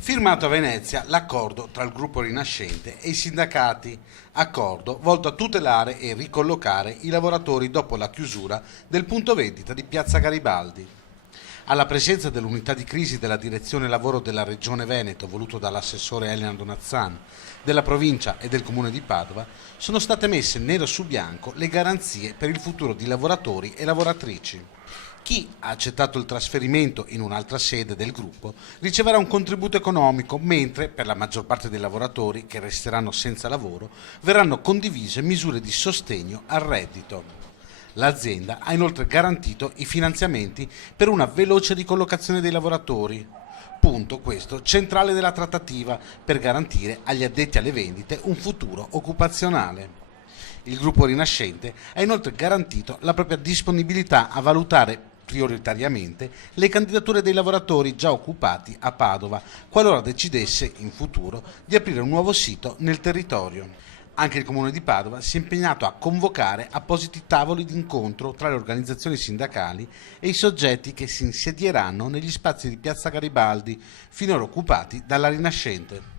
Firmato a Venezia l'accordo tra il gruppo Rinascente e i sindacati, accordo volto a tutelare e ricollocare i lavoratori dopo la chiusura del punto vendita di Piazza Garibaldi. Alla presenza dell'unità di crisi della direzione lavoro della Regione Veneto, voluto dall'assessore Elena Donazzan, della provincia e del comune di Padova, sono state messe nero su bianco le garanzie per il futuro di lavoratori e lavoratrici. Chi ha accettato il trasferimento in un'altra sede del gruppo riceverà un contributo economico, mentre per la maggior parte dei lavoratori che resteranno senza lavoro verranno condivise misure di sostegno al reddito. L'azienda ha inoltre garantito i finanziamenti per una veloce ricollocazione dei lavoratori, punto questo centrale della trattativa per garantire agli addetti alle vendite un futuro occupazionale. Il gruppo Rinascente ha inoltre garantito la propria disponibilità a valutare prioritariamente le candidature dei lavoratori già occupati a Padova, qualora decidesse in futuro di aprire un nuovo sito nel territorio. Anche il Comune di Padova si è impegnato a convocare appositi tavoli d'incontro tra le organizzazioni sindacali e i soggetti che si insedieranno negli spazi di Piazza Garibaldi, finora occupati dalla Rinascente.